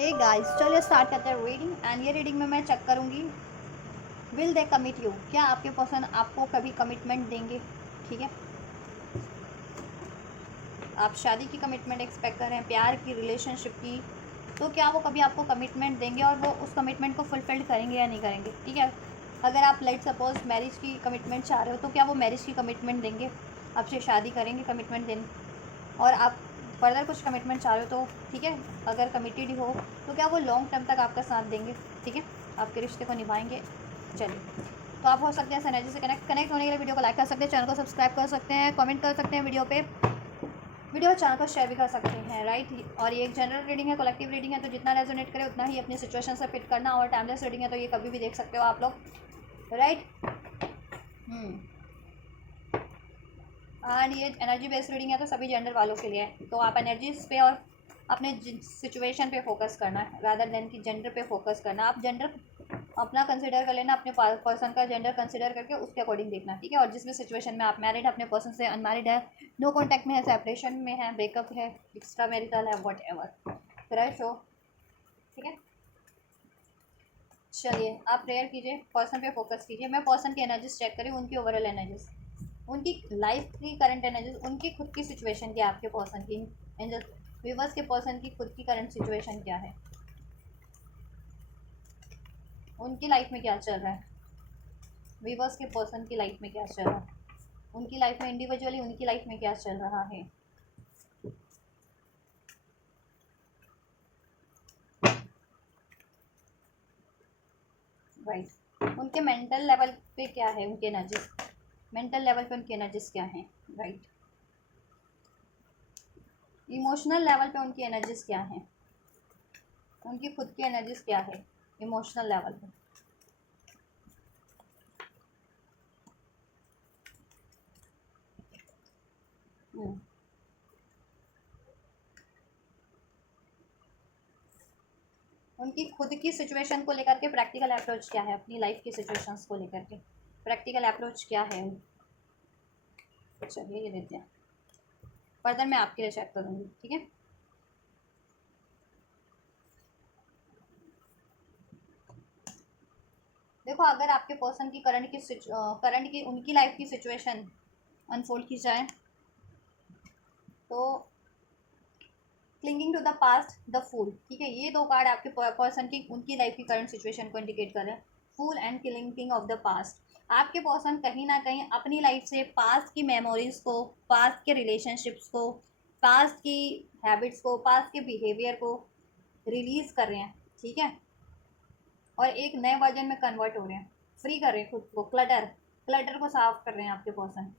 Hey guys, चलिए start करते हैं रीडिंग। एंड ये रीडिंग में मैं चेक करूँगी विल दे कमिट यू, क्या आपके पर्सन आपको कभी कमिटमेंट देंगे। ठीक है, आप शादी की कमिटमेंट एक्सपेक्ट कर रहे हैं, प्यार की, रिलेशनशिप की, तो क्या वो कभी आपको कमिटमेंट देंगे और वो उस कमिटमेंट को फुलफिल करेंगे या नहीं करेंगे। ठीक है, अगर आप लेट सपोज मैरिज की कमिटमेंट चाह रहे हो तो क्या वो मैरिज की कमिटमेंट देंगे, आपसे शादी करेंगे कमिटमेंट देंगे। और आप फर्दर कुछ कमिटमेंट चाह रहे हो तो ठीक है, अगर कमिटेड हो तो क्या वो लॉन्ग टर्म तक आपका साथ देंगे। ठीक है, आपके रिश्ते को निभाएंगे। चलिए, तो आप हो सकते हैं एनर्जी से कनेक्ट होने के लिए वीडियो को लाइक कर सकते हैं, चैनल को सब्सक्राइब कर सकते हैं, कमेंट कर सकते हैं वीडियो चैनल को शेयर भी कर सकते हैं, राइट। और ये एक जनरल रीडिंग है, कलेक्टिव रीडिंग है, तो जितना रेजोनेट करे उतना ही अपनी सिचुएशन से फिट करना। और टाइमलेस रीडिंग है तो ये कभी भी देख सकते हो आप लोग, राइट। एंड ये एनर्जी बेस्ड रीडिंग है तो सभी जेंडर वालों के लिए है। तो आप एनर्जीज पे और अपने सिचुएशन पे फोकस करना है रादर देन कि जेंडर पे फोकस करना। आप जेंडर अपना कंसिडर कर लेना, अपने पर्सन का जेंडर कंसिडर करके उसके अकॉर्डिंग देखना। ठीक है, और जिस भी सिचुएशन में आप मैरिड, अपने पर्सन से अनमैरिड है, नो कॉन्टैक्ट में है, सेपरेशन में है, ब्रेकअप है, एक्स्ट्रा मैरिटल है, वट एवर, क्रश हो। ठीक है, चलिए आप प्रेयर कीजिए, पर्सन पे फोकस कीजिए। मैं पर्सन की एनर्जीज चेक करी, उनकी ओवरऑल एनर्जीज, उनकी लाइफ की करंट एनर्जीज, उनकी खुद की सिचुएशन क्या है, आपके पर्सन की एंजल व्यूवर्स के पर्सन की खुद की करंट सिचुएशन क्या है, उनकी लाइफ में क्या चल रहा है, व्यूवर्स के पर्सन की लाइफ में क्या चल रहा है, उनकी लाइफ में इंडिविजुअली उनकी लाइफ में क्या चल रहा है। राइट, उनके मेंटल लेवल पे क्या है, उनकी एनर्जीज, मेंटल लेवल पे उनकी एनर्जीज क्या है, राइट। इमोशनल लेवल पे उनकी एनर्जीज क्या है, उनकी खुद की एनर्जीज क्या है इमोशनल लेवल पे। हम्म, उनकी खुद की सिचुएशन को लेकर के प्रैक्टिकल अप्रोच क्या है, अपनी लाइफ की सिचुएशंस को लेकर के प्रैक्टिकल अप्रोच क्या है। चलिए ये देते हैं, फर्दर मैं आपके लिए चेक करूँगी। ठीक है, देखो अगर आपके पर्सन की करंट की उनकी लाइफ की सिचुएशन अनफोल्ड की जाए तो clinging to the past, the fool. ठीक है, ये दो कार्ड आपके पर्सन की उनकी लाइफ की करंट सिचुएशन को इंडिकेट कर रहे हैं, fool and clinging of the past. आपके पर्सन कहीं ना कहीं अपनी लाइफ से पास्ट की मेमोरीज को, पास्ट के रिलेशनशिप्स को, पास्ट की हैबिट्स को, पास्ट के बिहेवियर को रिलीज कर रहे हैं। ठीक है, और एक नए वर्जन में कन्वर्ट हो रहे हैं, फ्री कर रहे हैं खुद को, क्लटर क्लटर को साफ कर रहे हैं आपके पर्सन।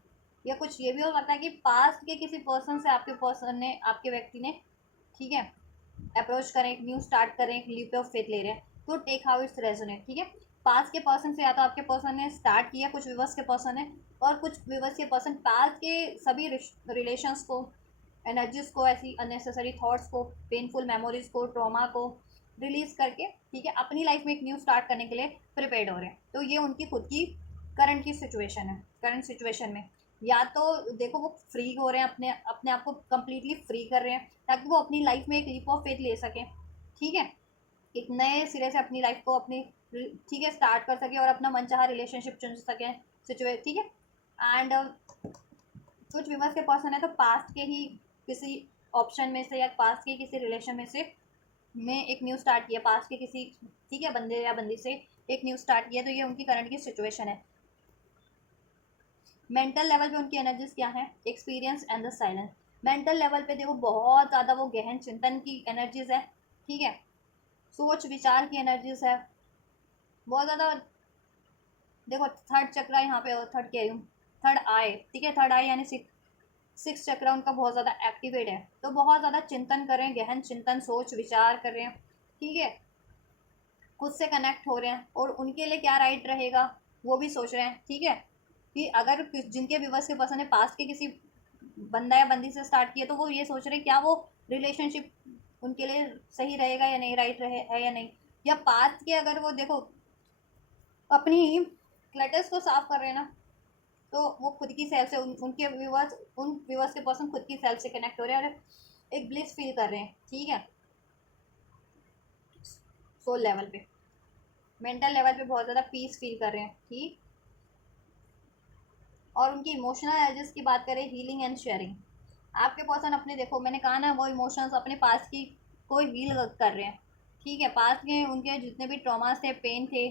या कुछ ये भी हो सकता है कि पास्ट के किसी पर्सन से आपके पर्सन ने, आपके व्यक्ति ने, ठीक है, अप्रोच करें, एक न्यू स्टार्ट करें, एक लीप ऑफ फेथ ले रहे हैं, तो टेक हाउ इट्स रेजोनेट। ठीक है, पास के पर्सन से या तो आपके पर्सन ने स्टार्ट किया, कुछ व्यूवर्स के पर्सन है, और कुछ व्यूवर्स के पर्सन पास के सभी रिलेशंस को, एनर्जीज को, ऐसी अननेसेसरी थॉट्स को, पेनफुल मेमोरीज को, ट्रॉमा को रिलीज करके, ठीक है, अपनी लाइफ में एक न्यू स्टार्ट करने के लिए प्रिपेयर्ड हो रहे हैं। तो ये उनकी खुद की करंट की सिचुएशन है। करंट सिचुएशन में या तो देखो वो फ्री हो रहे हैं, अपने अपने आप को कंप्लीटली फ्री कर रहे हैं ताकि वो अपनी लाइफ में एक लीप ऑफ फेथ ले सकें। ठीक है, एक नए सिरे से अपनी लाइफ को अपनी, ठीक है, स्टार्ट कर सके और अपना मनचाहा रिलेशनशिप चुन सकें, सिचुएशन। ठीक है, एंड कुछ व्यूवर्स के पर्सन है तो पास्ट के ही किसी ऑप्शन में से या पास्ट के किसी रिलेशन में से में एक न्यू स्टार्ट किया, पास्ट के किसी, ठीक है, बंदे या बंदी से एक न्यू स्टार्ट किया, तो ये उनकी करंट की सिचुएशन है। मेंटल लेवल पे उनकी एनर्जीज क्या है, experience and the silence. Mental level पे देखो बहुत ज़्यादा वो गहन चिंतन की एनर्जीज है। ठीक है, सोच विचार की एनर्जीज है बहुत ज़्यादा। देखो थर्ड चक्रा यहाँ पे, थर्ड कह रही हूँ, थर्ड आई। ठीक है, थर्ड आई यानी सिक्स चक्रा उनका बहुत ज़्यादा एक्टिवेट है, तो बहुत ज़्यादा चिंतन कर रहे हैं, गहन चिंतन, सोच विचार कर रहे हैं। ठीक है, खुद से कनेक्ट हो रहे हैं और उनके लिए क्या राइट रहेगा वो भी सोच रहे हैं। ठीक है, कि अगर जिनके व्यूवर्स के पर्सन ने पास्ट के किसी बंदा या बंदी से स्टार्ट किया तो वो ये सोच रहे हैं क्या वो रिलेशनशिप उनके लिए सही रहेगा या नहीं, राइट रहे है या नहीं। या पास्ट के अगर वो देखो अपनी क्लटर्स को साफ कर रहे हैं ना, तो वो खुद की सेल्फ से उनके व्यूवर्स, उन व्यूवर्स के पर्सन खुद की सेल्फ से कनेक्ट हो रहे हैं और एक ब्लिस फील कर रहे हैं। ठीक है, सोल लेवल पे, मेंटल लेवल पे बहुत ज़्यादा पीस फील कर रहे हैं, ठीक। और उनकी इमोशनल एजेस की बात करें, हीलिंग एंड शेयरिंग, आपके पर्सन अपने, देखो मैंने कहा ना, वो इमोशंस अपने पास की को हील कर रहे हैं, ठीक है। पास के उनके जितने भी ट्रॉमास थे, पेन थे,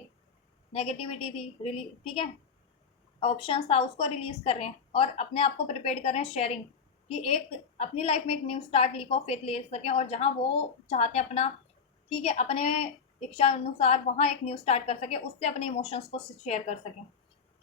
नेगेटिविटी थी, ठीक है, ऑप्शंस था, उसको रिलीज कर रहे हैं और अपने आप को प्रिपेयर कर रहे हैं शेयरिंग, कि एक अपनी लाइफ में एक new start, leap of faith ले सकें, और जहाँ वो चाहते हैं अपना, ठीक है, अपने इच्छा अनुसार वहाँ एक न्यू स्टार्ट कर सके, उससे अपने इमोशंस को शेयर कर सकें,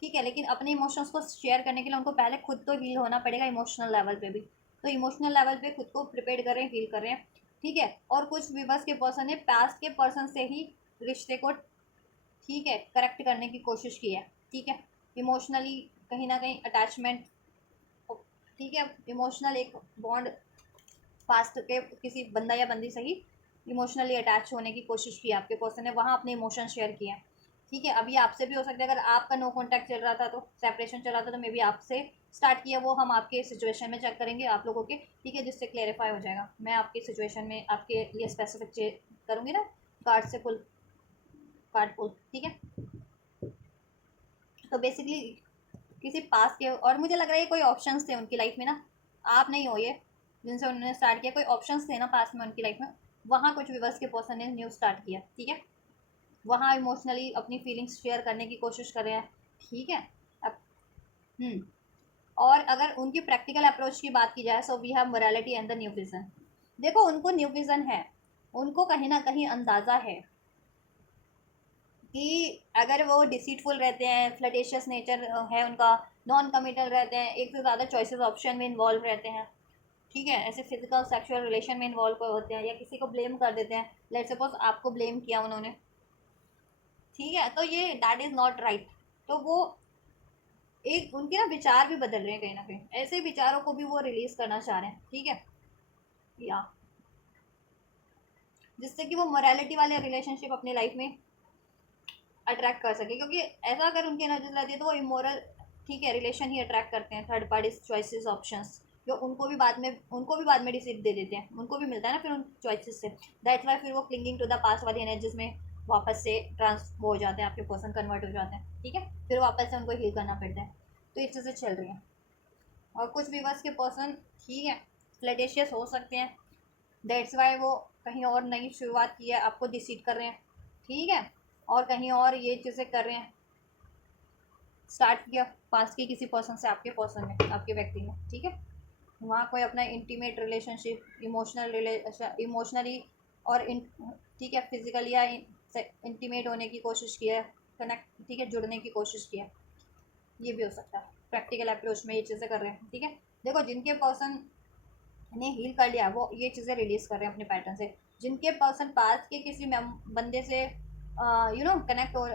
ठीक है। लेकिन अपने इमोशंस को शेयर करने के लिए उनको पहले खुद तो हील होना पड़ेगा इमोशनल लेवल पे भी, तो इमोशनल लेवल पे खुद को प्रिपेयर कर रहे हैं, हील कर रहे हैं, ठीक है। और कुछ विवर्स के पर्सन ने पास्ट के पर्सन से ही रिश्ते को, ठीक है, करेक्ट करने की कोशिश की है, ठीक है। इमोशनली कहीं ना कहीं अटैचमेंट, ठीक है, इमोशनल एक बॉन्ड पास्ट के किसी बंदा या बंदी से ही इमोशनली अटैच होने की कोशिश की आपके पर्सन ने, वहाँ अपने इमोशन शेयर किए हैं, ठीक है। अभी आपसे भी हो सकता है, अगर आपका नो कॉन्टैक्ट चल रहा था, तो सेपरेशन चल रहा था, तो मे बी आपसे स्टार्ट किया, वो हम आपके सिचुएशन में चेक करेंगे आप लोगों के, ठीक है, जिससे क्लेरिफाई हो जाएगा। मैं आपकी सिचुएशन में आपके लिए स्पेसिफिक चेक करूँगी ना, कार्ड से पुल, कार्ड पुल, ठीक है। तो बेसिकली किसी पास के, और मुझे लग रहा है कोई ऑप्शंस थे उनकी लाइफ में ना, आप नहीं हो ये जिनसे उन्होंने स्टार्ट किया, कोई ऑप्शंस थे ना पास में उनकी लाइफ में, वहाँ कुछ विवर्स के पर्सन ने न्यू स्टार्ट किया, ठीक है। वहाँ इमोशनली अपनी फीलिंग्स शेयर करने की कोशिश कर रहे हैं, ठीक है। अब हम्म और अगर उनकी प्रैक्टिकल अप्रोच की बात की जाए, so we have morality and the new vision. देखो उनको न्यू विजन है, उनको कहीं ना कहीं अंदाज़ा है कि अगर वो डिसीटफुल रहते हैं, फ्लटेशियस नेचर है उनका, नॉन कमिटल रहते हैं, एक से ज़्यादा चॉइसेस ऑप्शन में इन्वॉल्व रहते हैं, ठीक है, ऐसे फिजिकल सेक्सुअल रिलेशन में इन्वॉल्व होते हैं, या किसी को ब्लेम कर देते हैं, लेट्स सपोज आपको ब्लेम किया उन्होंने, ठीक है, तो ये दैट इज़ नॉट राइट। तो वो एक उनके ना विचार भी बदल रहे हैं, कहीं ना कहीं ऐसे विचारों को भी वो रिलीज करना चाह रहे हैं, ठीक है, या जिससे कि वो मोरालिटी वाले रिलेशनशिप अपनी लाइफ में अट्रैक्ट कर सके, क्योंकि ऐसा अगर उनकी एनर्जी रहती है तो वो इमोरल, ठीक है, रिलेशन ही अट्रैक्ट करते हैं, थर्ड पार्टी चॉइसेस ऑप्शंस, जो उनको भी बाद में डिसीट दे देते हैं, उनको भी मिलता है ना फिर उन चॉइसेस से, दैट्स वाई फिर वो क्लिंगिंग टू द पास वाली एनर्जीज में वापस से ट्रांस हो जाते हैं, आपके पर्सन कन्वर्ट हो जाते हैं, ठीक है, फिर वापस से उनको हील करना पड़ता है। तो ये चीज़ें चल रही हैं। और कुछ व्यूवर्स के पर्सन, ठीक है, फ्लटेशियस हो सकते हैं, दैट्स वाई वो कहीं और नई शुरुआत की है, आपको डिसीट कर रहे हैं, ठीक है, और कहीं और ये चीज़ें कर रहे हैं, स्टार्ट किया पास के किसी पर्सन से, आपके पर्सन ने, आपके व्यक्ति ने, ठीक है, वहाँ कोई अपना इंटीमेट रिलेशनशिप, इमोशनली और ठीक है, फिजिकली या इंटीमेट होने की कोशिश की है, कनेक्ट, ठीक है, जुड़ने की कोशिश की है, ये भी हो सकता है। प्रैक्टिकल अप्रोच में ये चीज़ें कर रहे हैं, ठीक है। देखो जिनके पर्सन ने हील कर लिया, वो ये चीज़ें रिलीज कर रहे हैं अपने पैटर्न से, जिनके पर्सन पास के किसी बंदे से कनेक्ट हो,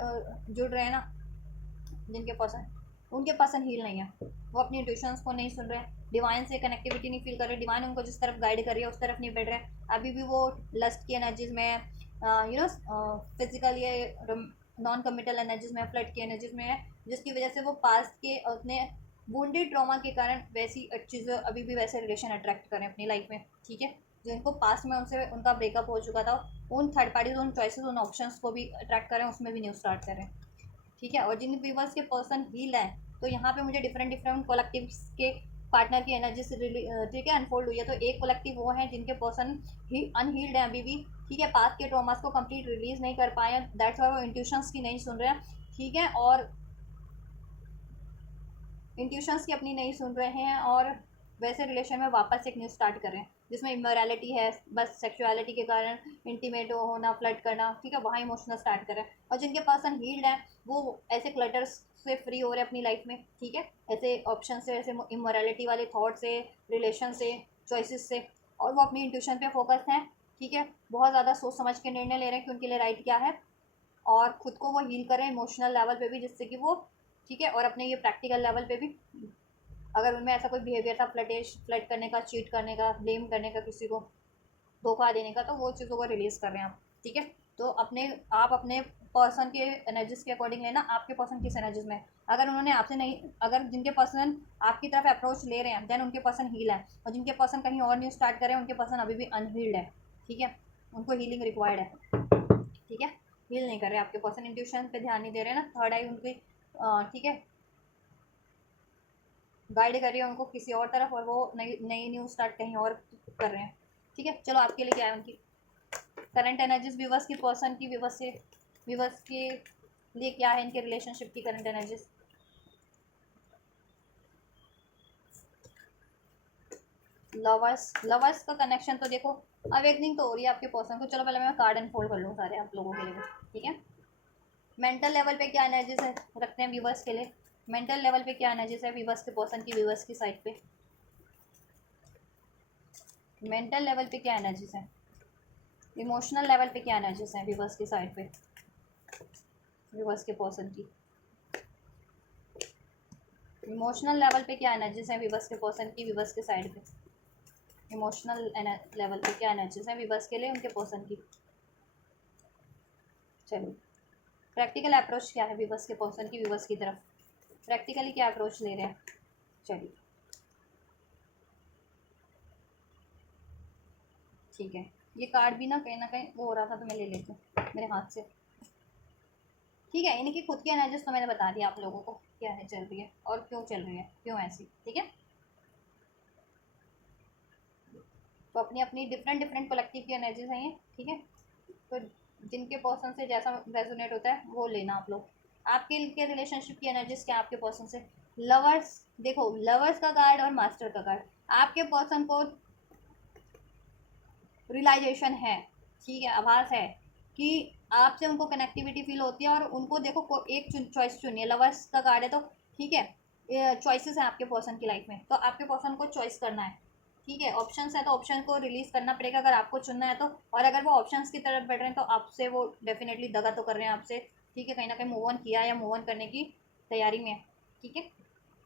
जुड़ रहे हैं ना, जिनके पर्सन, उनके पर्सन हील नहीं है, वो अपनी इंट्यूशंस को नहीं सुन रहे हैं, डिवाइन से कनेक्टिविटी नहीं फील कर रहे, डिवाइन उनको जिस तरफ गाइड कर रही है उस तरफ नहीं बढ़ रहे हैं, अभी भी वो लस्ट की एनर्जीज में, फिजिकल ये नॉन कमिटल एनर्जीज में, फ्लड की एनर्जीज में है, जिसकी वजह से वो पास्ट के अपने वुंडेड ट्रॉमा के कारण वैसी चीज़ें अभी भी वैसे रिलेशन अट्रैक्ट करें अपनी लाइफ में, ठीक है, जिनको पास्ट में उनसे उनका ब्रेकअप हो चुका था, उन थर्ड पार्टीज, उन चॉइसेस, उन ऑप्शंस को भी अट्रैक्ट करें, उसमें भी न्यू स्टार्ट करें, ठीक है। और जिन व्यूवर्स के पर्सन हील हैं, तो यहाँ पे मुझे डिफरेंट डिफरेंट कलेक्टिव के पार्टनर की एनर्जी से, ठीक है, अनफोल्ड हुई है। तो एक कलेक्टिव वो है जिनके पर्सन ही अनहील्ड हैं अभी भी, ठीक है, पास्ट के ट्रॉमास को कंप्लीट रिलीज नहीं कर पाए हैं, दैट्स वाई वो इंट्यूशंस की नहीं सुन रहे हैं, ठीक है, और इंट्यूशंस की अपनी नहीं सुन रहे हैं, और वैसे रिलेशन में वापस एक न्यू स्टार्ट कर रहे हैं, जिसमें इमोरलिटी है, बस सेक्सुअलिटी के कारण इंटीमेट होना, फ्लर्ट करना, ठीक है, वहाँ इमोशनल स्टार्ट करें। और जिनके पर्सन हील्ड हैं, वो ऐसे क्लटर्स से फ्री हो रहे हैं अपनी लाइफ में, ठीक है, ऐसे ऑप्शन से, ऐसे इमोरलिटी वाले थॉट से, रिलेशन से, चॉइसेस से, और वो अपनी इंट्यूशन पे फोकस हैं, ठीक है, बहुत ज़्यादा सोच समझ के निर्णय ले रहे हैं कि उनके लिए राइट क्या है, और खुद को वो हील करें इमोशनल लेवल पे भी, जिससे कि वो, ठीक है, और अपने ये प्रैक्टिकल लेवल पे भी, अगर उनमें ऐसा कोई बिहेवियर था, फ्लर्ट करने का, चीट करने का, ब्लेम करने का, किसी को धोखा देने का, तो वो चीज़ों को रिलीज़ कर रहे हैं आप, ठीक है। तो आप अपने पर्सन के एनर्जीज के अकॉर्डिंग लेना, आपके पर्सन किस एनर्जीज में है। अगर उन्होंने आपसे नहीं, अगर जिनके पर्सन आपकी तरफ अप्रोच ले रहे हैं, देन उनके पर्सन हील है, और जिनके पर्सन कहीं और न्यू स्टार्ट करें, उनके पर्सन अभी भी अनहील्ड है, ठीक है, उनको हीलिंग रिक्वायर्ड है, ठीक है, हील नहीं कर रहे आपके पर्सन, इंट्यूशन पे ध्यान नहीं दे रहे ना, थर्ड आई उनकी ठीक है गाइड कर रही है उनको किसी और तरफ, और वो नई नई न्यू स्टार्ट कहीं और कर रहे हैं। ठीक है, चलो आपके लिए क्या है उनकी करंट एनर्जीज, विवर्स की पर्सन की, विवर्स के लिए क्या है इनके रिलेशनशिप की करंट एनर्जीज। लवर्स का कनेक्शन तो देखो अवेकनिंग तो हो रही है आपके पर्सन को। चलो पहले मैं कार्ड अनफोल्ड कर लूँ सारे आप लोगों के लिए, ठीक है। मेंटल लेवल पे क्या एनर्जीज है रखते हैं व्यूवर्स के लिए, मेंटल लेवल पे क्या एनर्जीज है व्यूवर्स के पर्सन की, व्यूवर्स की साइड पे मेंटल लेवल पे क्या एनर्जीज है, इमोशनल लेवल पे क्या एनर्जीज है व्यूवर्स की साइड पे, व्यूवर्स के पर्सन की इमोशनल लेवल पे क्या एनर्जीज है व्यूवर्स के पर्सन की, व्यूवर्स के साइड पे इमोशनल लेवल पे क्या एनर्जीज है व्यूवर्स के लिए उनके पर्सन की। चलिए प्रैक्टिकल अप्रोच क्या है व्यूवर्स के पर्सन की, व्यूवर्स की तरफ प्रैक्टिकली क्या अप्रोच ले रहे हैं। चलिए ठीक है, ये कार्ड भी ना कहीं वो हो रहा था तो मैं ले लेती हूँ मेरे हाथ से। ठीक है, इनकी खुद की एनर्जीज तो मैंने बता दिया आप लोगों को क्या है चल रही है और क्यों चल रही है, क्यों ऐसी। ठीक है, तो अपनी अपनी डिफरेंट डिफरेंट कलेक्टिव की एनर्जीज हैं ये। ठीक है, तो जिनके पर्सन से जैसा रेजोनेट होता है वो लेना आप लोग। आपके रिलेशनशिप की एनर्जीज क्या आपके पर्सन से। लवर्स, देखो लवर्स का कार्ड और मास्टर का कार्ड, आपके पर्सन को रियलाइजेशन है, ठीक है, आभास है कि आपसे उनको कनेक्टिविटी फील होती है, और उनको देखो एक चॉइस चुनिए। लवर्स का कार्ड है तो ठीक है, चॉइसेस हैं आपके पर्सन की लाइफ में, तो आपके पर्सन को चॉइस करना है। ठीक है, ऑप्शंस है तो ऑप्शन को रिलीज करना पड़ेगा अगर आपको चुनना है तो, और अगर वो ऑप्शंस की तरफ बढ़ रहे हैं तो आपसे वो डेफिनेटली दगा तो कर रहे हैं आपसे। ठीक है, कहीं ना कहीं मूव ऑन किया या मूव ऑन करने की तैयारी में है। ठीक है,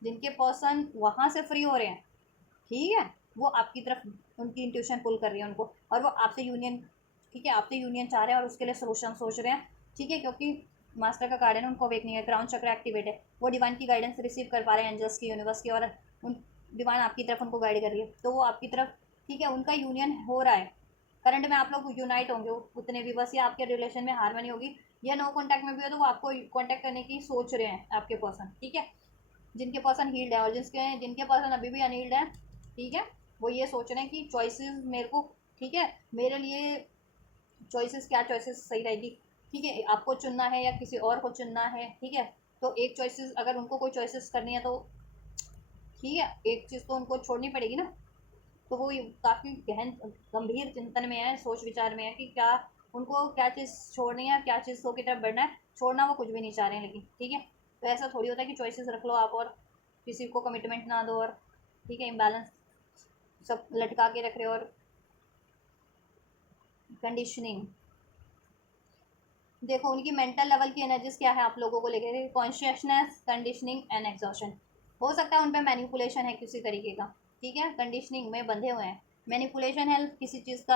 जिनके पर्सन वहाँ से फ्री हो रहे हैं, ठीक है, वो आपकी तरफ उनकी इंट्यूशन पुल कर रही है उनको, और वो आपसे यूनियन, ठीक है, आपसे यूनियन चाह रहे हैं और उसके लिए सोल्यूशन सोच रहे हैं। ठीक है, क्योंकि मास्टर का कार्ड है ना, उनको अवेकनिंग है, क्राउन चक्र एक्टिवेट है, वो डिवाइन की गाइडेंस रिसीव कर पा रहे हैं एंजल्स की, यूनिवर्स की, और उन डिवाइन आपकी तरफ उनको गाइड कर रही है, तो वो आपकी तरफ, ठीक है, उनका यूनियन हो रहा है। करंट में आप लोग यूनाइट होंगे उतने भी, बस या आपके रिलेशन में हारमनी होगी, या नो कॉन्टैक्ट में भी हो तो वो आपको कॉन्टैक्ट करने की सोच रहे हैं आपके पर्सन। ठीक है, जिनके पर्सन हील्ड है और जिनके पर्सन अभी भी अनहील्ड है, ठीक है, वो ये सोच रहे हैं कि चॉइसेस मेरे को, ठीक है, मेरे लिए चॉइसेस क्या चॉइसेस सही रहेगी। ठीक है, आपको चुनना है या किसी और को चुनना है। ठीक है, तो एक चॉइसेस अगर उनको कोई चॉइसेस करनी है तो ठीक है, एक चीज़ तो उनको छोड़नी पड़ेगी ना, तो वो काफ़ी गहन गंभीर चिंतन में है, सोच विचार में है कि क्या उनको क्या चीज़ छोड़नी है, क्या चीज़ की तरफ बढ़ना है। छोड़ना वो कुछ भी नहीं चाह रहे हैं लेकिन, ठीक है, तो ऐसा थोड़ी होता है कि चॉइसेस रख लो आप और किसी को कमिटमेंट ना दो, और ठीक है इम्बैलेंस सब लटका के रख रहे हो, और कंडीशनिंग। देखो उनकी मेंटल लेवल की एनर्जीज क्या है आप लोगों को लेकर, कॉन्शियसनेस, कंडीशनिंग एंड एग्जॉशन। हो सकता है उन पर मैनिपुलेशन है किसी तरीके का, ठीक है, कंडीशनिंग में बंधे हुए हैं, मैनिपुलेशन है किसी चीज़ का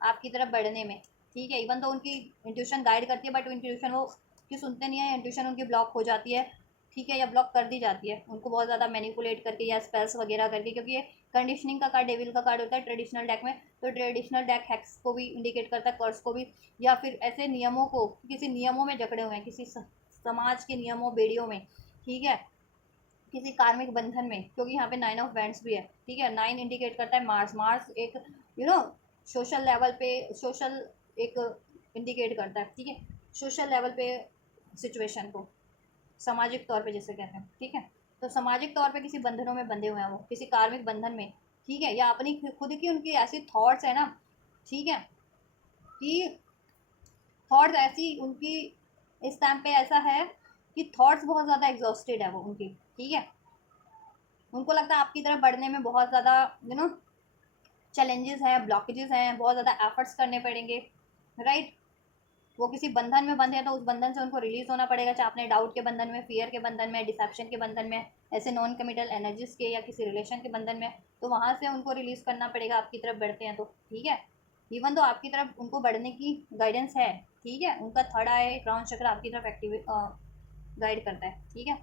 आपकी तरफ बढ़ने में। ठीक है, इवन तो उनकी इंट्यूशन गाइड करती है, बट इंट्यूशन वो की सुनते नहीं है, इंट्यूशन उनकी ब्लॉक हो जाती है। ठीक है, या ब्लॉक कर दी जाती है उनको बहुत ज़्यादा मैनिपुलेट करके या स्पेल्स वगैरह करके, क्योंकि ये कंडीशनिंग का कार्ड डेविल का कार्ड होता है ट्रेडिशनल डेक में, तो ट्रेडिशनल डेक हैक्स को भी इंडिकेट करता है, कर्स को भी, या फिर ऐसे नियमों को, किसी नियमों में जकड़े हुए हैं, किसी समाज के नियमों बेड़ियों में। ठीक है, किसी कार्मिक बंधन में, क्योंकि यहाँ पे 9 ऑफ वैंड्स भी है। ठीक है, 9 इंडिकेट करता है मार्स एक सोशल लेवल पे, सोशल एक इंडिकेट करता है। ठीक है, सोशल लेवल पे सिचुएशन को, सामाजिक तौर पे जैसे कहते हैं। ठीक है, तो सामाजिक तौर पे किसी बंधनों में बंधे हुए हैं वो, किसी कार्मिक बंधन में। ठीक है, या अपनी खुद की उनकी ऐसी थॉट्स है ना, ठीक है, कि थॉट्स ऐसी उनकी इस टाइम पे ऐसा है कि थॉट्स बहुत ज़्यादा एग्जॉस्टेड है वो उनकी। ठीक है, उनको लगता है आपकी तरफ बढ़ने में बहुत ज़्यादा चैलेंजेस हैं, ब्लॉकेजेस हैं, बहुत ज़्यादा एफर्ट्स करने पड़ेंगे, राइट। वो किसी बंधन में बंधे हैं तो उस बंधन से उनको रिलीज होना पड़ेगा, चाहे अपने डाउट के बंधन में, फियर के बंधन में, डिसेप्शन के बंधन में, ऐसे नॉन कमिटल एनर्जीज के, या किसी रिलेशन के बंधन में, तो वहाँ से उनको रिलीज करना पड़ेगा आपकी तरफ बढ़ते हैं तो। ठीक है, इवन तो आपकी तरफ उनको बढ़ने की गाइडेंस है। ठीक है, उनका थर्ड आई क्राउन चक्र आपकी तरफ एक्टिव गाइड करता है। ठीक है,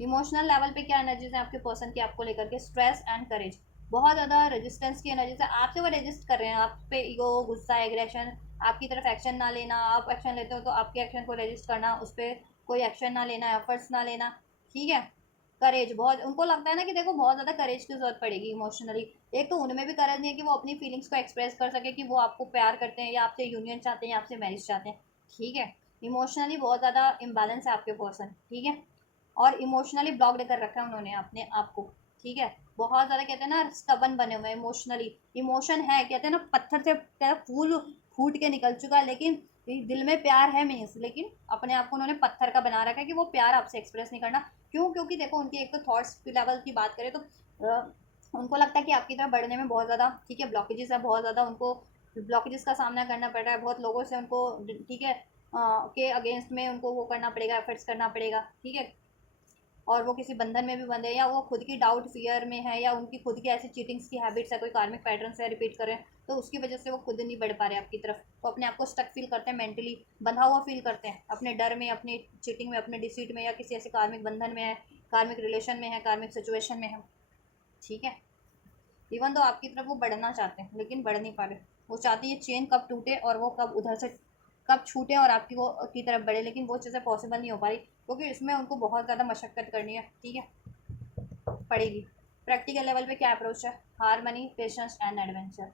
इमोशनल लेवल पे क्या एनर्जीज है आपके पर्सन की आपको लेकर के, स्ट्रेस एंड करेज, बहुत ज़्यादा रेजिस्टेंस की एनर्जीज है, आपसे वो रेजिस्ट कर रहे हैं, आप पे ईगो, गुस्सा, एग्रेशन, आपकी तरफ एक्शन ना लेना, आप एक्शन लेते हो तो आपके एक्शन को रजिस्ट करना, उस पर कोई एक्शन ना लेना, एफर्ट्स ना लेना, ठीक है। करेज बहुत, उनको लगता है ना कि देखो बहुत ज़्यादा करेज की ज़रूरत पड़ेगी इमोशनली। एक तो उनमें भी करेज नहीं है कि वो अपनी फीलिंग्स को एक्सप्रेस कर सके कि वो आपको प्यार करते हैं या आपसे यूनियन चाहते हैं या आपसे मैरिज चाहते हैं, ठीक है। इमोशनली बहुत ज़्यादा इम्बैलेंस है आपके पर्सन, ठीक है। और इमोशनली ब्लॉक्ड कर रखा है उन्होंने अपने आप को, ठीक है। बहुत ज़्यादा कहते हैं ना स्टबन बने हुए हैं इमोशनली। इमोशन है कहते हैं ना पत्थर से फूल फूट के निकल चुका है, लेकिन दिल में प्यार है मीन्स, लेकिन अपने आप को उन्होंने पत्थर का बना रखा है कि वो प्यार आपसे एक्सप्रेस नहीं करना। क्यों? क्योंकि देखो उनकी एक तो थॉट्स लेवल की बात करें तो उनको लगता है कि आपकी तरफ बढ़ने में बहुत ज़्यादा, ठीक है, ब्लॉकेजेस है, बहुत ज़्यादा उनको ब्लॉकेजेस का सामना करना पड़ रहा है, बहुत लोगों से उनको, ठीक है, के अगेंस्ट में उनको वो करना पड़ेगा, एफर्ट्स करना पड़ेगा, ठीक है। और वो किसी बंधन में भी बंधे हैं या वो खुद की डाउट फियर में है या उनकी खुद की ऐसी चीटिंग्स की हैबिट्स है, कोई कार्मिक पैटर्न से रिपीट कर रहे हैं, तो उसकी वजह से वो खुद नहीं बढ़ पा रहे आपकी तरफ, तो अपने आप को स्टक फील करते हैं, मेंटली बंधा हुआ फील करते हैं अपने डर में, अपनी चीटिंग में, अपने डिसीट में, या किसी ऐसे कार्मिक बंधन में है, कार्मिक रिलेशन में है, कार्मिक सिचुएशन में है, ठीक है। इवन तो आपकी तरफ वो बढ़ना चाहते हैं लेकिन बढ़ नहीं पा रहे। वो चाहते हैं ये चेन कब टूटे और वो कब उधर से कब छूटे और आपकी वो की तरफ बढ़े, लेकिन वो चीज़ें पॉसिबल नहीं हो पा रही क्योंकि इसमें उनको बहुत ज़्यादा मशक्क़त करनी है, ठीक है, पड़ेगी। प्रैक्टिकल लेवल पे क्या अप्रोच है? Harmony, patience and adventure.